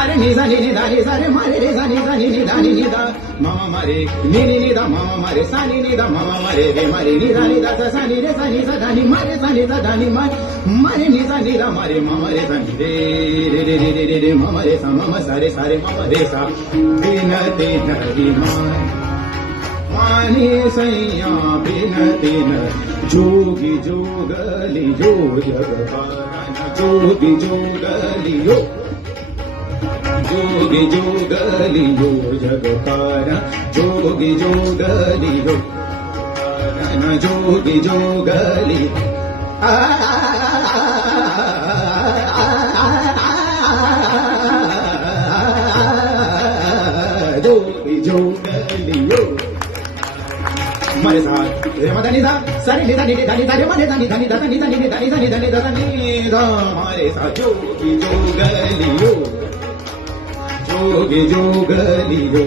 सारे नि सा नि दा नि सा रे मा रे सा नि दा नि दा मामा मारे नि दा मामा मारे सा नि दा मामा मारे रे मारे नि दा सा नि रे सा दा नि मारे सा नि दा नि मारे नि दा मारे मामा रे सा नि रे मामा रे सा मामा सारे सारे मामा रे सा बिनती नरी मानी सैया बिनती न जोगी जोगली यो जग जोगी जोगली यो जोगी जोगली यो जग जोगी जोगली यो जोगी जोगली जोगी जोगली यो मारे सा रे मा दा नि दा सा नि दा नि दा नि दा रे मा रे दा नि दा नि दा नि दा नि दा नि दा नि दा नि दा नि दा मारे सा जोगी जोगली यो जोगी जोगली यो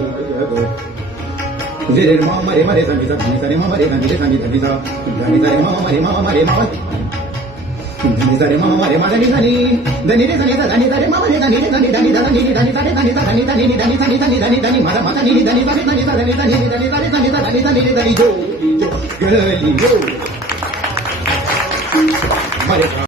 रे रे मा मा रे सा नि सा रे मा मा रे दा नि रे सा नि दा नि दा रे मा मा रे मा मा रे मा धनी सा रे मा मा रे मा दा नि धनी रे सा नि दा रे मा मा रे दा नि रे दा नि दा नि दा नि दा नि दा रे दा नि दा नि दा नि दा नि दा नि दा नि दा नि दा नि मा दा मा दा नि दा नि दा नि दा नि दा नि दा नि दा नि दा नि दा नि दा नि दा नि जो गली यो मारे